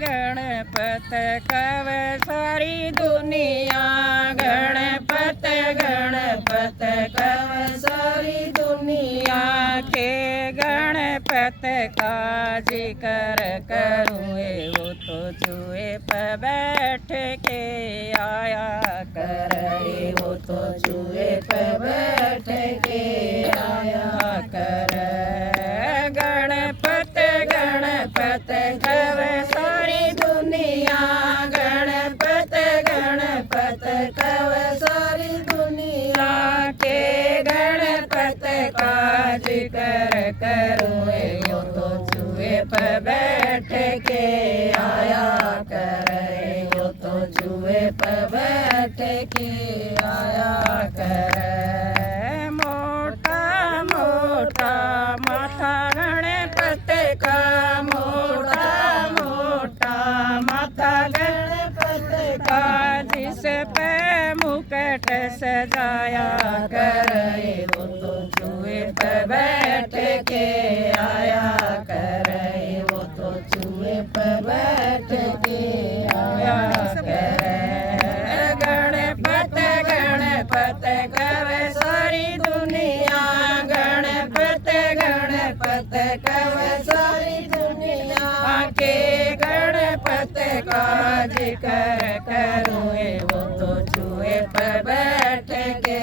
गणपत कव सारी दुनिया, गणपत गणपत कव सारी दुनिया के गणपत का जिक्र करूँ वो तो जुए पर बैठ के आया करे, वो तो जुए पर बैठ के आया करे। गणपत गणपत कव सारी दुनिया, गणपत गणपत कव सारी दुनिया के गणपत का जिक्र करूँ वो तो जुए पर बैठ के आया करे, वो तो जुए पर बैठ के आया करे। मोटा मोटा माथा गणपत का, मोटा मोटा माथा गणपत का, जिस पे मुकुट सजाया करे वो तो जुए पर बैठ के आया करे, वो तो जुए पर बैठ के आया करे। गणपत गणपत कव सारी दुनिया, गणपत गणपत कव सारी दुनिया के गणपत का जिक्र करूँ वो तो जुए पर बैठ के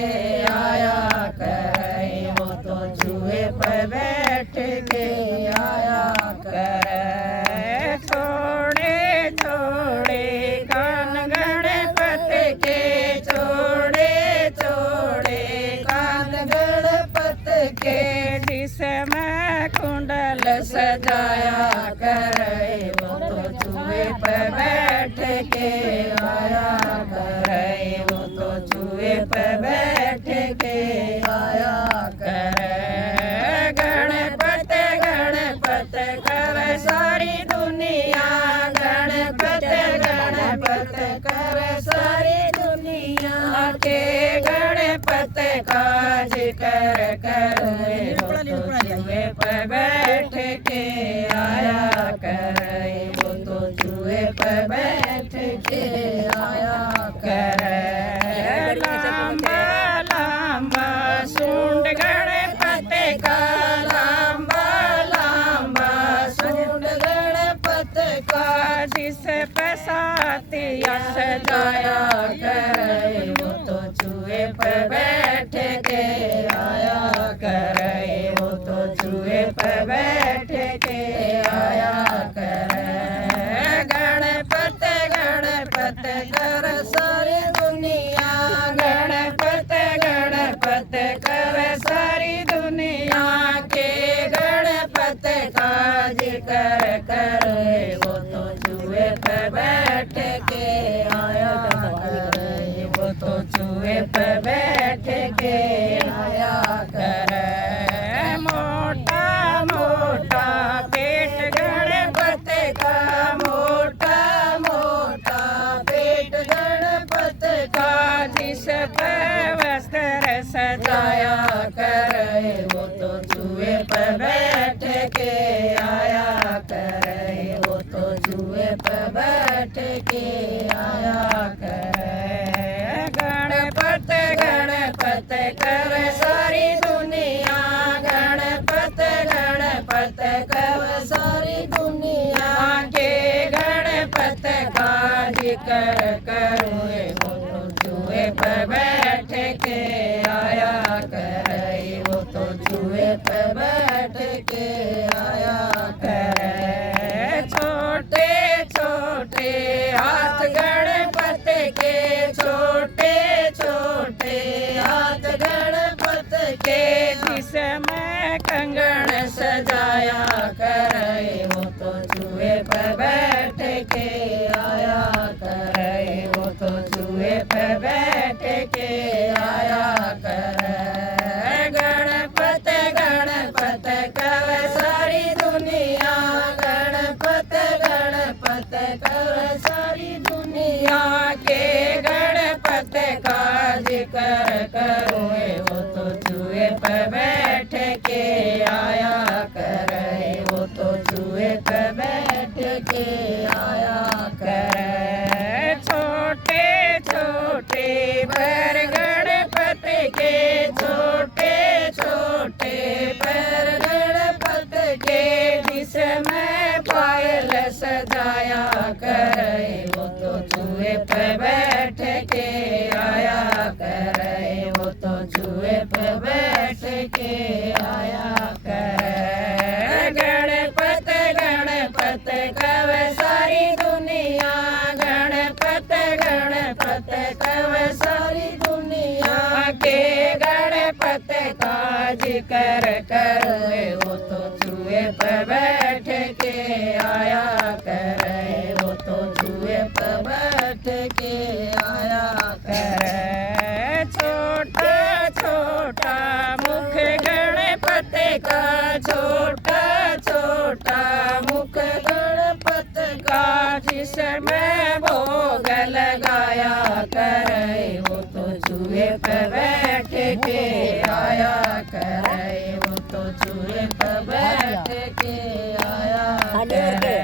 आया करे, वो तो जुए पर बैठ के आया करे। छोड़े छोड़े कान गणपत के, छोड़े छोड़े कान गणपत के, जिसमें कुंडल सजाया करे वो तो जुए पर बैठ के आया करे, वो तो जुए पर बैठ के आया करे। गणपत गणपत कव सारी दुनिया, गणपत गणपत कव सारी दुनिया के गणपत का जिक्र करूँ वो तो जुए पर बैठ के आया करे, वो तो जुए पर बैठ के आया करे। लांबा लांबा सूंड गणपत का, लांबा लांबा सूंड गणपत का, जिस पे साथिया सजाया करे वो तो जुए पर बैठ के आया करे, वो तो जुए पर बैठ के आया करे। गणपत गणपत कर सारी दुनिया, गणपत गणपत कर सारी दुनिया के गणपत का जिक्र करे वो तो जुए पर बैठ के आया करे, वो तो जुए पर बैठ के आया करे। मोटा मोटा पेट गणपत का, मोटा मोटा पेट गणपत का, जिस पे वस्त्र सजाया करे वो तो जुए पर बैठ के आया करे, वो तो जुए पर बैठ के आया करे। गणपत गणपत कर सारी दुनिया, गणपत गणपत कव सारी दुनिया के गणपत का जिक्र करूँ वो तो जुए पर बैठ के आया करे, वो तो जुए पर बैठ के आया करे। छोटे छोटे हाथ गणपत के, छोटे छोटे हाथ गणपत के, जिसमें कंगन सजाया करे वो तो जुए पर बैठ के आया करे, वो तो जुए पर बैठ के आया करे। गणपत गणपत कव सारी दुनिया, गणपत गणपत कव सारी दुनिया के गणपत का जिक्र करूँ वो तो जुए पर बैठ के आया करे, वो तो जुए पर बैठ के आया सजाया करे, वो तो चूहे पे बैठ के आया करे, वो तो चूहे पे बैठ के आया करे। गणपत गणपत कवे सारी दुनिया, गणपत गणपत कवे सारी दुनिया के गणपत का जिक्र करे, वो तो चूहे पे बैठ के आया करे, वो तो चूहे पे बैठ के आया करे। छोटा छोटा मुख गणपत का, छोटा छोटा मुख गणपत का, जिसमें भोग लगाया करे, वो तो चूहे पे बैठ के आया करे, वो तो चूहे पे बैठ के आया करे।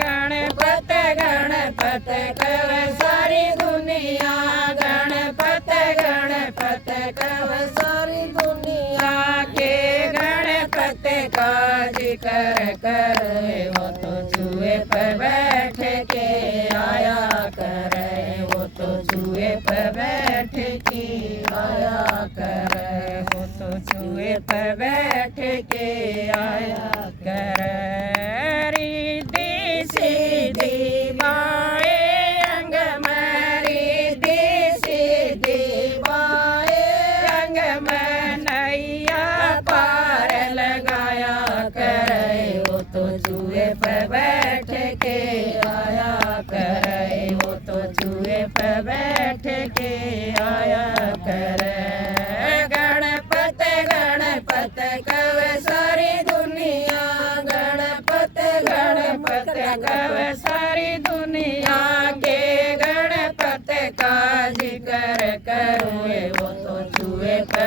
गणपत गणपत कवे सारी दुनिया, गणपत गणपत कवे सारी दुनिया के गणपत का जिक्र करे, वो तो चूहे पे बैठ के आया करे, वो तो चूहे पे बैठ के आया करे, वो तो चूहे पे बैठ के आया करे। रिद्धि सिद्धि बाए अंग में, रिद्धि सिद्धि बाए अंग में, नैया पार लगाया करे, वो तो चूहे पे बैठ के आया करे, वो तो चूहे पे बैठ के आया करे। गणपत गणपत कवे सारी दुनिया, गणपत गणपत कवे सारी दुनिया के गणपत का जिक्र करे, वो तो चूहे पे